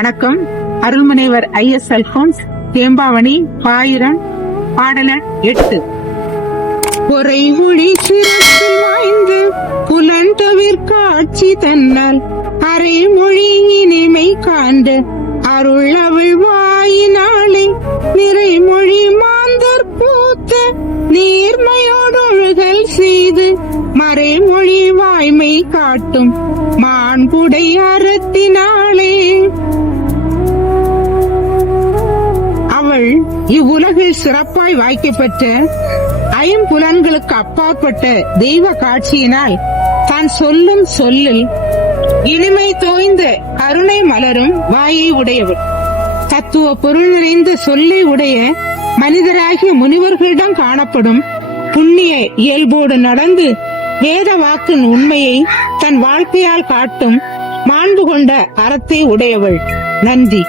வணக்கம். அருள்முனைவர் ஐஎஸ் அல்போன்ஸ், தேம்பாவணி, பாயிரம், பாடலன் 8. பொறைமொழி சிறப்பில் வாய்ந்து புலன்தவிர் காட்சி தன்னால் அரைமொழி இனிமை காண்டு அருள் அவள் வாயினாளை நிறைமொழி மாந்தர் பூத்த நீர்மையோடொழுகல் செய்து மறைமொழி வாய்மை காட்டும் மாண்புடை அறத்தினாளே. அவள் இவ்வுலகில் சிறப்பாய் வாய்க்கப்பட்ட ஐம்புலன்களுக்கு அப்பாற்பட்ட தெய்வ காட்சியினால் தான் சொல்லும் சொல்லில் இனிமை தோய்ந்த கருணை மலரும் வாயை உடையவள். தத்துவ பொருள் நிறைந்த சொல்லை உடைய மனிதராகிய முனிவர்களிடம் காணப்படும் புண்ணிய இயல்போடு நடந்து வேத வாக்கின் உண்மையை தன் வாழ்க்கையால் காட்டும் மாண்பு கொண்ட அறத்தை உடையவள். நன்றி.